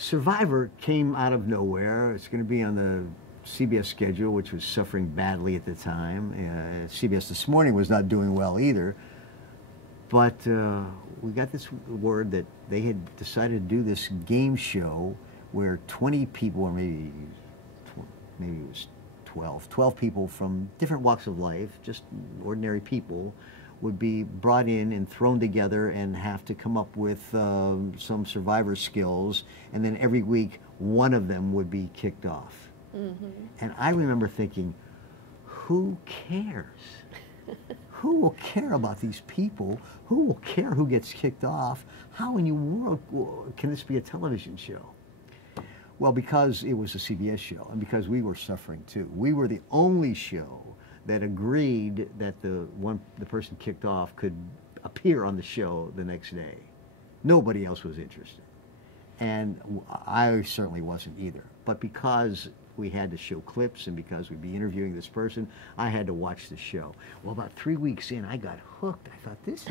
Survivor came out of nowhere. It's going to be on the CBS schedule, which was suffering badly at the time. CBS This Morning was not doing well either. But we got this word that they had decided to do this game show where 20 people, or maybe it was 12 people from different walks of life, just ordinary people, would be brought in and thrown together and have to come up with some survivor skills, and then every week one of them would be kicked off. Mm-hmm. And I remember thinking, who cares? Who will care about these people? Who will care who gets kicked off? How in the world can this be a television show? Well, because it was a CBS show and because we were suffering too. We were the only show that agreed that the person kicked off could appear on the show the next day. Nobody else was interested. And I certainly wasn't either. But because we had to show clips and because we'd be interviewing this person, I had to watch the show. Well, about 3 weeks in, I got hooked. I thought, this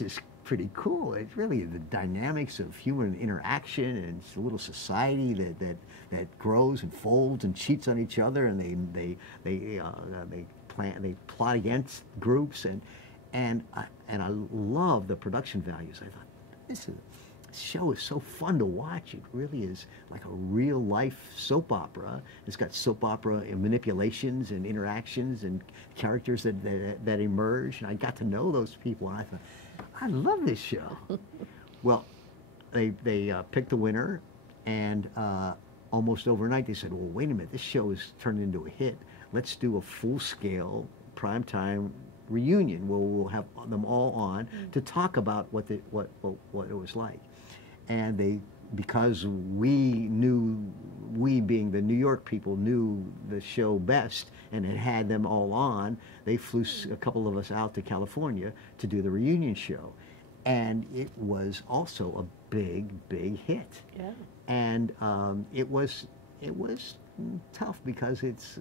is pretty cool. It's really the dynamics of human interaction, and it's a little society that grows and folds and cheats on each other, and they plot against groups, and I love the production values. I thought, this show is so fun to watch. It really is like a real life soap opera. It's got soap opera and manipulations and interactions and characters that emerge, and I got to know those people, and I thought, I love this show. Well, they picked the winner, and almost overnight they said, well, wait a minute, this show is turned into a hit. Let's do a full-scale primetime reunion where we'll have them all on to talk about what it was like. And because we being the New York people knew the show best and had them all on, they flew a couple of us out to California to do the reunion show. And it was also a big hit. Yeah. And it was tough because it's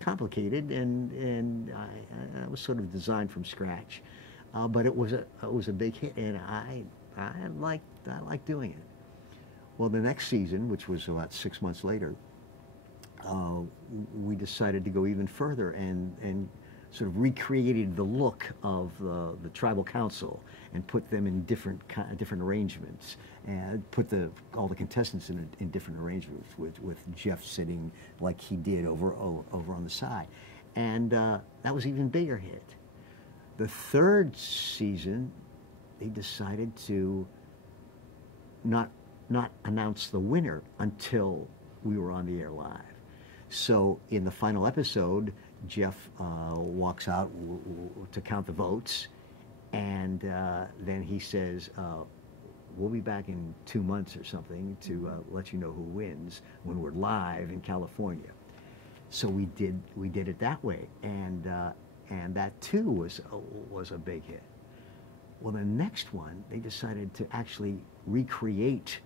complicated, and I was sort of designed from scratch. But it was a big hit, and I liked doing it. Well, the next season, which was about 6 months later, we decided to go even further and sort of recreated the look of the tribal council and put them in different arrangements, and put all the contestants in different arrangements with Jeff sitting like he did over on the side, and that was an even bigger hit. The third season, they decided to not announce the winner until we were on the air live. So in the final episode, Jeff walks out to count the votes, and then he says, we'll be back in 2 months or something to let you know who wins when we're live in California. So we did it that way, and that too was a big hit. Well, the next one, they decided to actually recreate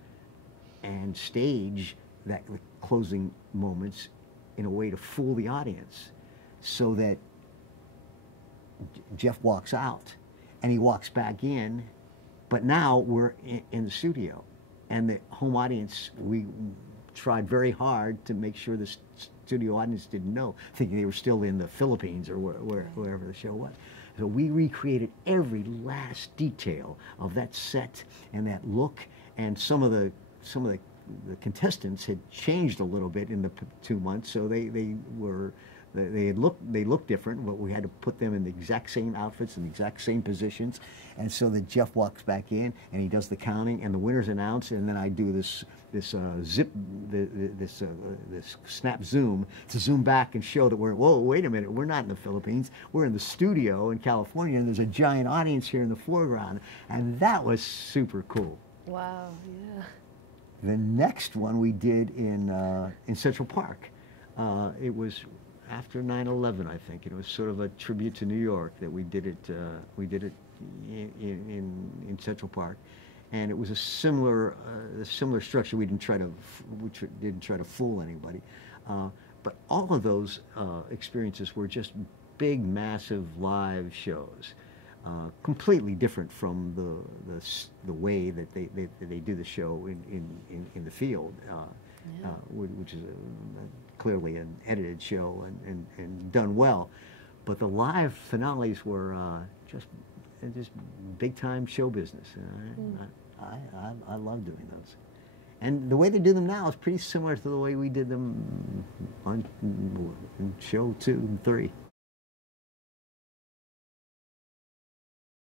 and stage the closing moments in a way to fool the audience, so that Jeff walks out and he walks back in, but now we're in the studio, and the home audience, we tried very hard to make sure the studio audience didn't know, thinking they were still in the Philippines or wherever the show was. So we recreated every last detail of that set and that look, and some of the contestants had changed a little bit in the 2 months, so they looked different, but we had to put them in the exact same outfits and the exact same positions, and so that Jeff walks back in and he does the counting and the winner's announced, and then I do this snap zoom to zoom back and show that whoa, wait a minute, we're not in the Philippines, we're in the studio in California, and there's a giant audience here in the foreground, and that was super cool. Wow, yeah. The next one we did in Central Park. It was after 9/11, I think. It was sort of a tribute to New York that we did it. We did it in Central Park, and it was a similar structure. We didn't try to fool anybody, but all of those experiences were just big, massive live shows. completely different from the way that they do the show in the field, which is clearly an edited show and done well. But the live finales were just big time show business. I love doing those. And the way they do them now is pretty similar to the way we did them on show 2 and 3.